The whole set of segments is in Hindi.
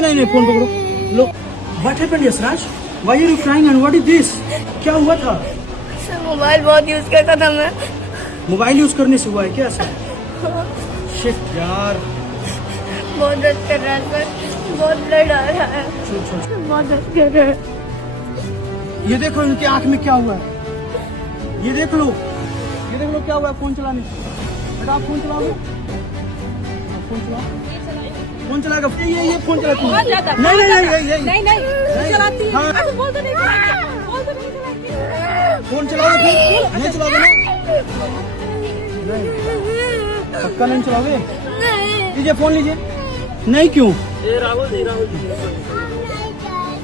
नहीं फोन पकड़ो लो। What happened Yashraj? Why are you crying and what is this? क्या हुआ था? सर मोबाइल बहुत यूज करता था मैं। मोबाइल यूज करने से हुआ है क्या सर? शिट यार, बहुत दर्द कर रहा है सर, बहुत ब्लड आ रहा है, बहुत दर्द कर रहा है। ये देखो इनके आंख में क्या हुआ है, ये देख लो क्या हुआ है फोन चलाने से। बेटा आप फोन चलाओगे? फोन चलाओ, फोन चलाएगा ये फोन चलाती है। नहीं चलाती हाँ। बोल तो नहीं चलाती। फोन चलाओगे? नहीं चलाओगे ना? नहीं पक्का नहीं चलाओगे? लीजिए फोन लीजिए। नहीं क्यों? राहुल जी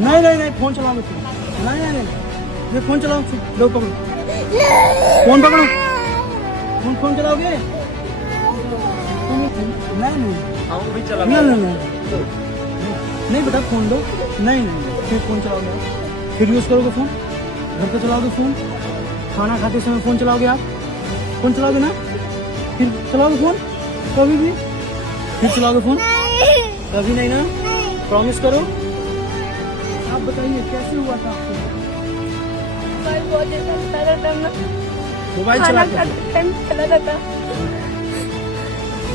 नहीं फोन चलाओगे तुम? नहीं ये फोन चलाओ, लो पकड़ो फोन, पकड़ो फोन चलाओगे? नहीं बेटा फोन दो। नहीं फिर फोन चलाओगे, फिर यूज करोगे फोन, घर पे चलाओगे फोन, खाना खाते समय फोन चलाओगे, आप फोन चलाओगे ना? फिर चलाओगे फोन कभी भी? फिर चलाओगे फोन कभी नहीं ना? प्रॉमिस करो। आप बताइए कैसे हुआ था आपको? मोबाइल चलाते थे,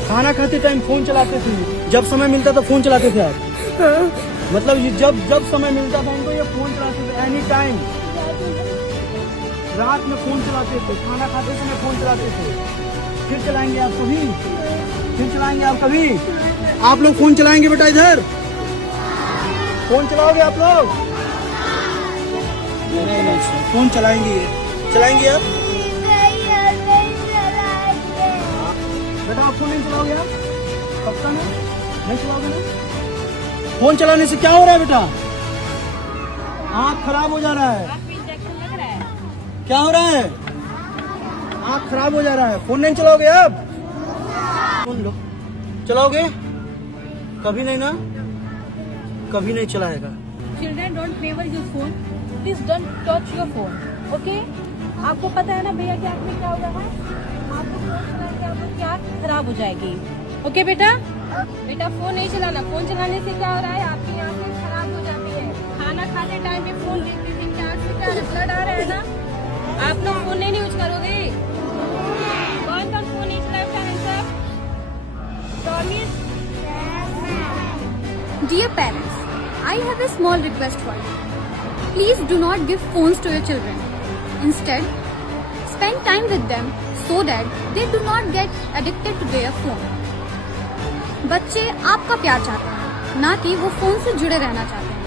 खाना खाते टाइम फोन चलाते थे, जब समय मिलता था फोन चलाते थे आप? मतलब ये जब समय मिलता था उनको ये फोन चलाते थे एनी टाइम। रात में फोन चलाते थे, खाना खाते समय फोन चलाते थे। फिर चलाएंगे आप कभी? फिर चलाएंगे आप कभी? आप लोग फोन चलाएंगे बेटा? इधर फोन चलाओगे आप लोग? नहीं फोन चलाएंगे आप? बेटा आप फोन नहीं चलाओगे आप? पक्का नहीं चलाओगे ना? फोन चलाने से क्या हो रहा है बेटा? आँख खराब हो जा रहा है। क्या हो रहा है? आँख खराब हो जा रहा है। फोन नहीं चलाओगे आप? फोन लो, चलाओगे? कभी नहीं ना? कभी नहीं चलाएगा। Children don't never use phone. Please don't touch your phone. Okay? आपको पता है ना भैया की आँख में क्या हो रहा है? आपको फोन चला के आपकी आँख खराब हो जाएगी। ओके बेटा? बेटा फोन नहीं चलाना। फोन चलाने से क्या हो रहा है? आपकी आँखें खराब हो जाती है। खाना खाते टाइम पे फोन देखते थे, क्या आँख से क्या ब्लड आ रहा है ना? आप लोग फोन नहीं यूज करोगे? कौन फोन नहीं चलाएगा? Promise? Dear parents, I have a small request for you. Please do not give phones to your children. Instead, spend time with them so that they do not get addicted to their phone. बच्चे आपका प्यार चाहते हैं, ना कि वो फोन से जुड़े रहना चाहते हैं।